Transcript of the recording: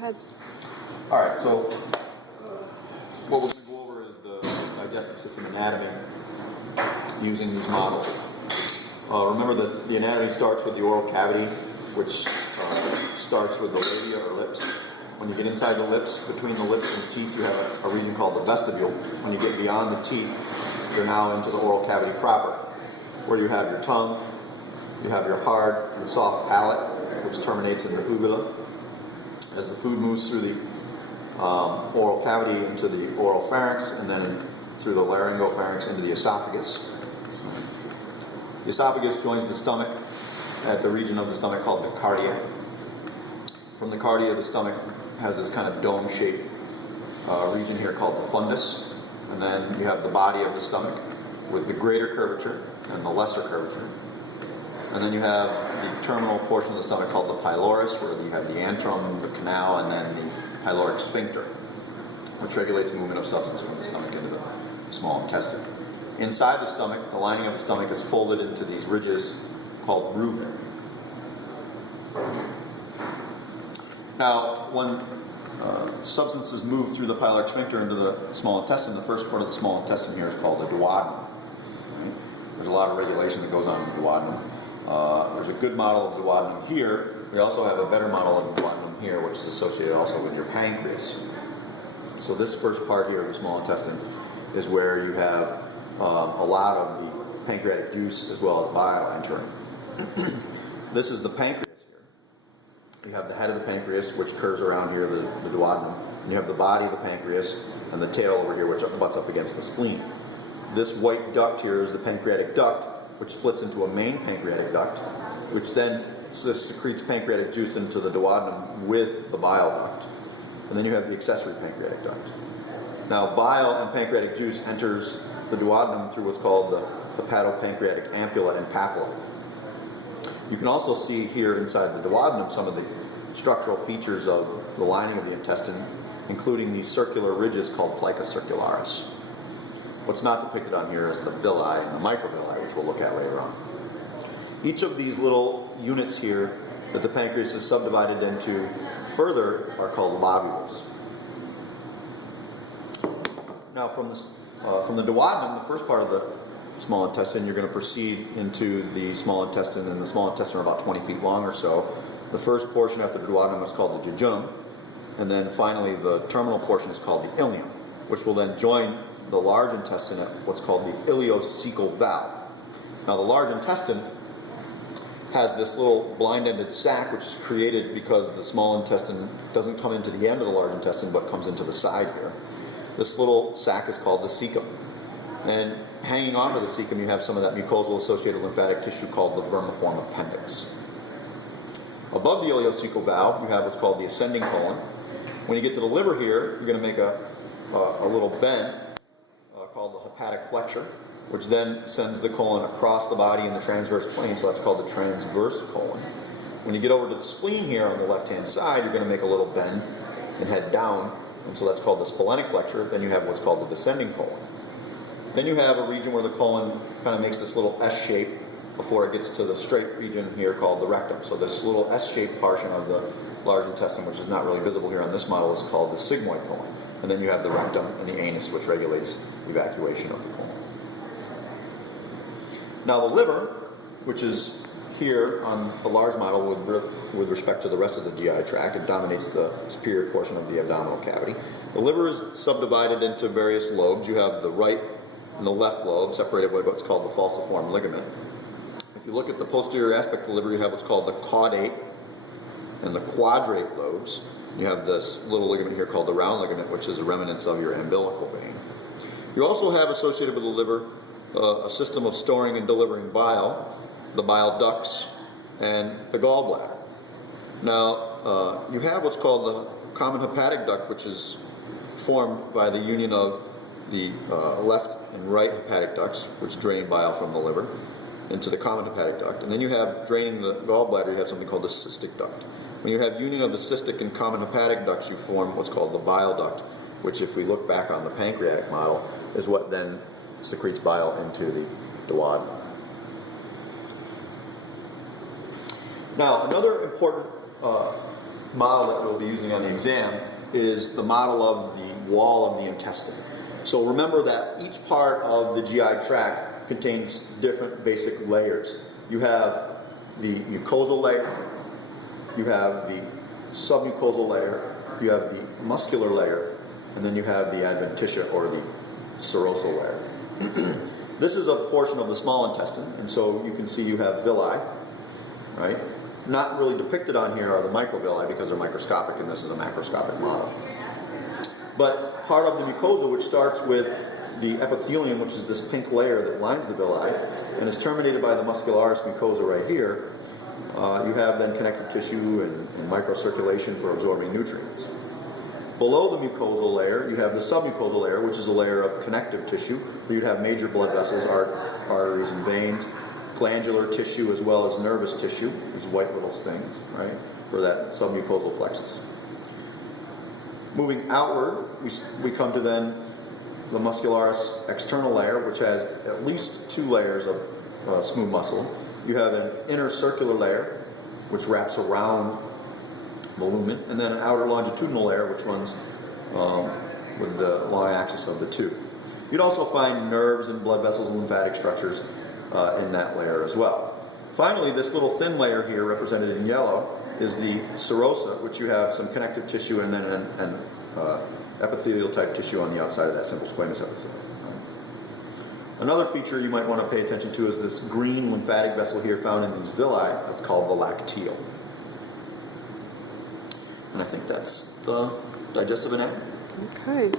ahead. All right, so what we're going to go over is the digestive system anatomy using these models. Remember that the anatomy starts with the oral cavity, which starts with the labia or lips. When you get inside the lips, between the lips and the teeth, you have a region called the vestibule. When you get beyond the teeth, you're now into the oral cavity proper, where you have your tongue, you have your hard and soft palate, which terminates in the uvula. As the food moves through the oral cavity into the oral pharynx, and then through the laryngopharynx into the esophagus. The esophagus joins the stomach at the region of the stomach called the cardia. From the cardia, the stomach has this kind of dome-shaped region here called the fundus. And then you have the body of the stomach with the greater curvature and the lesser curvature. And then you have the terminal portion of the stomach called the pylorus, where you have the antrum, the canal, and then the pyloric sphincter, which regulates movement of substance from the stomach into the small intestine. Inside the stomach, the lining of the stomach is folded into these ridges called rugae. Now, when substances move through the pyloric sphincter into the small intestine, the first part of the small intestine here is called the duodenum. Right? There's a lot of regulation that goes on in the duodenum. There's a good model of duodenum here. We also have a better model of duodenum here, which is associated also with your pancreas. So this first part here of the small intestine is where you have a lot of the pancreatic juice as well as bile entering. This is the pancreas here. You have the head of the pancreas, which curves around here, the duodenum, and you have the body of the pancreas and the tail over here, which butts up against the spleen. This white duct here is the pancreatic duct, which splits into a main pancreatic duct, which then secretes pancreatic juice into the duodenum with the bile duct. And then you have the accessory pancreatic duct. Now, bile and pancreatic juice enters the duodenum through what's called the hepatopancreatic ampulla and papilla. You can also see here inside the duodenum some of the structural features of the lining of the intestine, including these circular ridges called plica circularis. What's not depicted on here is the villi and the microvilli, which we'll look at later on. Each of these little units here that the pancreas is subdivided into further are called lobules. Now, from the duodenum, the first part of the small intestine, you're going to proceed into the small intestine, and the small intestine are about 20 feet long or so. The first portion after the duodenum is called the jejunum, and then finally the terminal portion is called the ileum, which will then join the large intestine at what's called the ileocecal valve. Now, the large intestine has this little blind-ended sac, which is created because the small intestine doesn't come into the end of the large intestine, but comes into the side here. This little sac is called the cecum. And hanging off of the cecum, you have some of that mucosal associated lymphatic tissue called the vermiform appendix. Above the ileocecal valve, you have what's called the ascending colon. When you get to the liver here, you're going to make a little bend called the hepatic flexure, which then sends the colon across the body in the transverse plane, so that's called the transverse colon. When you get over to the spleen here on the left-hand side, you're going to make a little bend and head down, and so that's called the splenic flexure. Then you have what's called the descending colon. Then you have a region where the colon kind of makes this little S shape before it gets to the straight region here called the rectum. So this little S-shaped portion of the large intestine, which is not really visible here on this model, is called the sigmoid colon. And then you have the rectum and the anus, which regulates evacuation of the colon. Now the liver, which is here on the large model with respect to the rest of the GI tract, it dominates the superior portion of the abdominal cavity. The liver is subdivided into various lobes. You have the right and the left lobe separated by what's called the falciform ligament. If you look at the posterior aspect of the liver, you have what's called the caudate and the quadrate lobes. You have this little ligament here called the round ligament, which is the remnants of your umbilical vein. You also have associated with the liver a system of storing and delivering bile, the bile ducts, and the gallbladder. Now, you have what's called the common hepatic duct, which is formed by the union of the left and right hepatic ducts, which drain bile from the liver into the common hepatic duct. And then you have, draining the gallbladder, you have something called the cystic duct. When you have union of the cystic and common hepatic ducts, you form what's called the bile duct, which, if we look back on the pancreatic model, is what then secretes bile into the duodenum. Now, another important model that we'll be using on the exam is the model of the wall of the intestine. So remember that each part of the GI tract contains different basic layers. You have the mucosal layer, you have the submucosal layer, you have the muscular layer, and then you have the adventitia or the serosal layer. This is a portion of the small intestine, and so you can see you have villi, right? Not really depicted on here are the microvilli because they're microscopic, and this is a macroscopic model. But part of the mucosa, which starts with the epithelium, which is this pink layer that lines the villi, and is terminated by the muscularis mucosa right here, you have then connective tissue and microcirculation for absorbing nutrients. Below the mucosal layer, you have the submucosal layer, which is a layer of connective tissue, where you'd have major blood vessels, arteries and veins, glandular tissue, as well as nervous tissue, these white little things, right, for that submucosal plexus. Moving outward, we come to then the muscularis external layer, which has at least 2 layers of smooth muscle. You have an inner circular layer, which wraps around the lumen, and then an outer longitudinal layer, which runs with the long axis of the two. You'd also find nerves and blood vessels and lymphatic structures in that layer as well. Finally, this little thin layer here, represented in yellow, is the serosa, which you have some connective tissue and then an epithelial type tissue on the outside of that simple squamous epithelium. Another feature you might want to pay attention to is this green lymphatic vessel here found in these villi. That's called the lacteal. And I think that's the digestive anatomy. Okay.